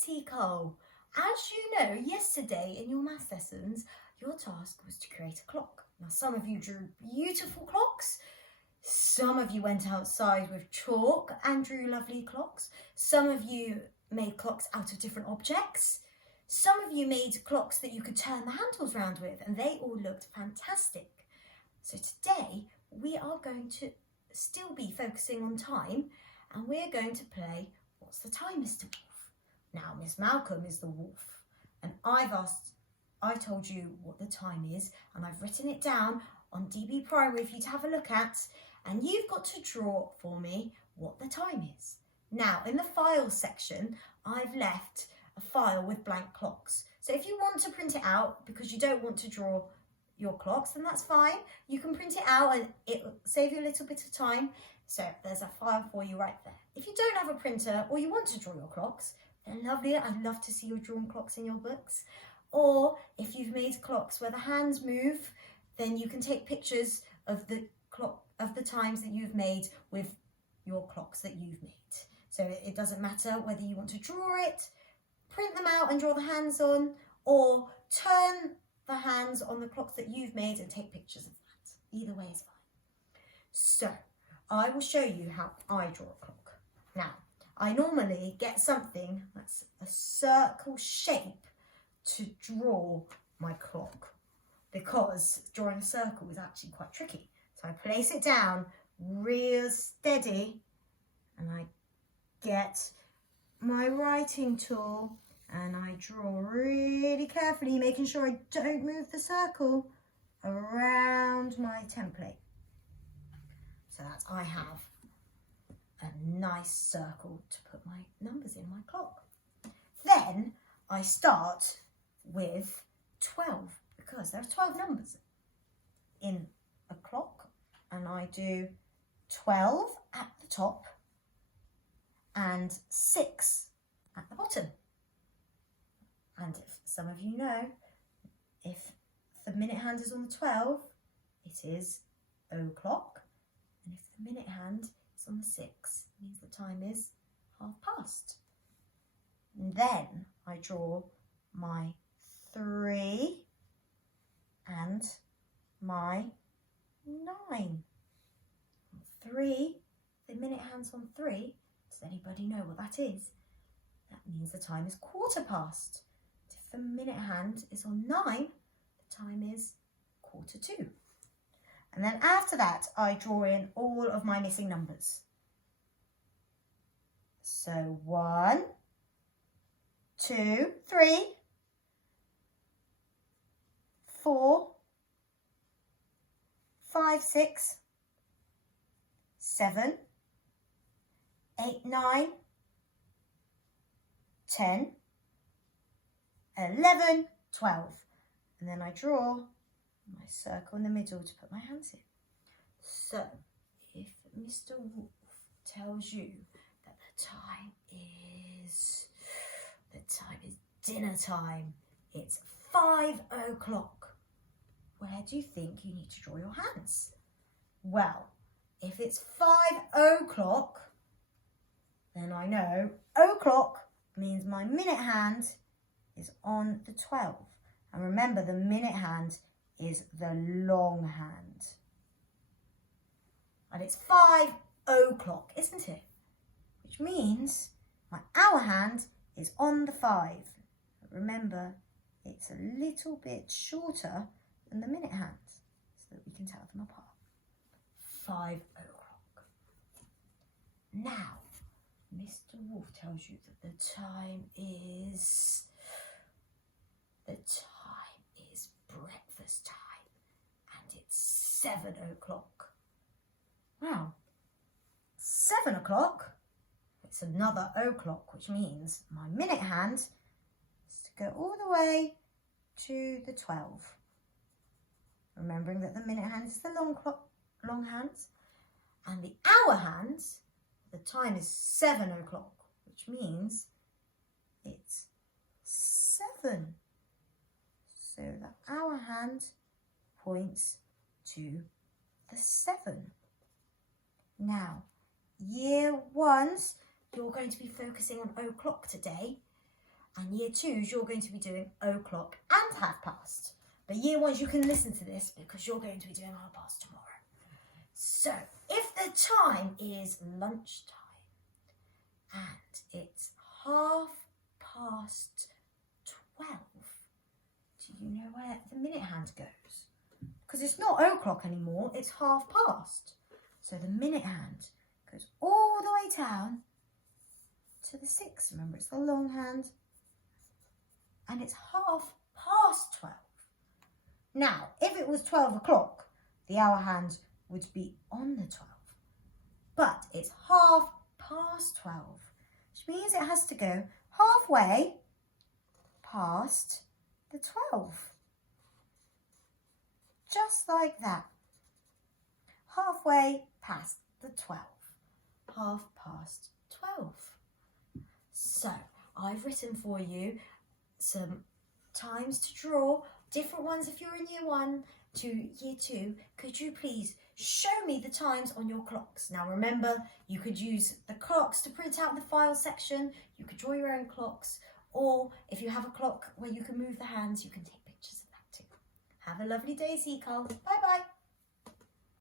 Missy Cole. As you know, yesterday in your maths lessons, your task was to create a clock. Now, some of you drew beautiful clocks. Some of you went outside with chalk and drew lovely clocks. Some of you made clocks out of different objects. Some of you made clocks that you could turn the handles around with, and they all looked fantastic. So today we are going to still be focusing on time, and we're going to play What's the Time, Mr. Wolf? Now, Miss Malcolm is the wolf, and I told you what the time is, and I've written it down on DB Primary for you to have a look at, and you've got to draw for me what the time is. Now, in the files section, I've left a file with blank clocks. So if you want to print it out because you don't want to draw your clocks, then that's fine. You can print it out and it'll save you a little bit of time. So there's a file for you right there. If you don't have a printer or you want to draw your clocks, then lovely. I'd love to see your drawn clocks in your books. Or if you've made clocks where the hands move, then you can take pictures of the times that you've made with your clocks that you've made. So it doesn't matter whether you want to draw it, print them out and draw the hands on, or turn the hands on the clocks that you've made and take pictures of that. Either way is fine. So I will show you how I draw a clock. Now, I normally get something that's a circle shape to draw my clock, because drawing a circle is actually quite tricky. So I place it down real steady and I get my writing tool and I draw really carefully, making sure I don't move the circle around my template. So that I have a nice circle to put my numbers in my clock. Then I start with 12 because there are 12 numbers in a clock, and I do 12 at the top and 6 at the bottom. And if some of you know, if the minute hand is on the 12, it is o'clock. And if the minute hand is on the 6, it means the time is past. And then I draw my 3 and my 9. 3, the minute hand's on 3. Does anybody know what that is? That means the time is past. If the minute hand is on 9, the time is 2:45. And then after that, I draw in all of my missing numbers. So 1, 2, 3, 4, 5, 6, 7, 8, 9, 10, 11, 12. And then I draw my circle in the middle to put my hands in. So if Mr. Wolf tells you that the time is dinner time, it's 5 o'clock, where do you think you need to draw your hands? Well, if it's 5 o'clock, then I know o'clock means my minute hand is on the 12. And remember, the minute hand is the long hand. And it's 5 o'clock, isn't it? Which means my hour hand is on the 5. But remember, it's a little bit shorter than the minute hand, so that we can tell them apart. 5 o'clock. Now, Mr. Wolf tells you that the time is breakfast time, and it's 7 o'clock. Wow, 7 o'clock, it's another o'clock, which means my minute hand is to go all the way to the 12. Remembering that the minute hand is the long hands, and the hour hands, the time is 7 o'clock, which means it's 7. So the hour hand points to the 7. Now, year ones, you're going to be focusing on o'clock today. And year 2s, you're going to be doing o'clock and half past. But year 1s, you can listen to this because you're going to be doing half past tomorrow. So if the time is lunchtime and it's 12:30, do you know where the minute hand goes? Because it's not o'clock anymore, it's 12:30. So the minute hand goes all the way down to the 6. Remember, it's the long hand. And it's 12:30. Now, if it was 12 o'clock, the hour hand would be on the 12. But it's 12:30, which means it has to go halfway past the 12. Just like that. Halfway past the 12. 12:30. So, I've written for you some times to draw, different ones if you're in year 1 to year 2. Could you please show me the times on your clocks? Now remember, you could use the clocks to print out in the file section, you could draw your own clocks, or if you have a clock where you can move the hands, you can take pictures of that too. Have a lovely day, Seagull. Bye bye.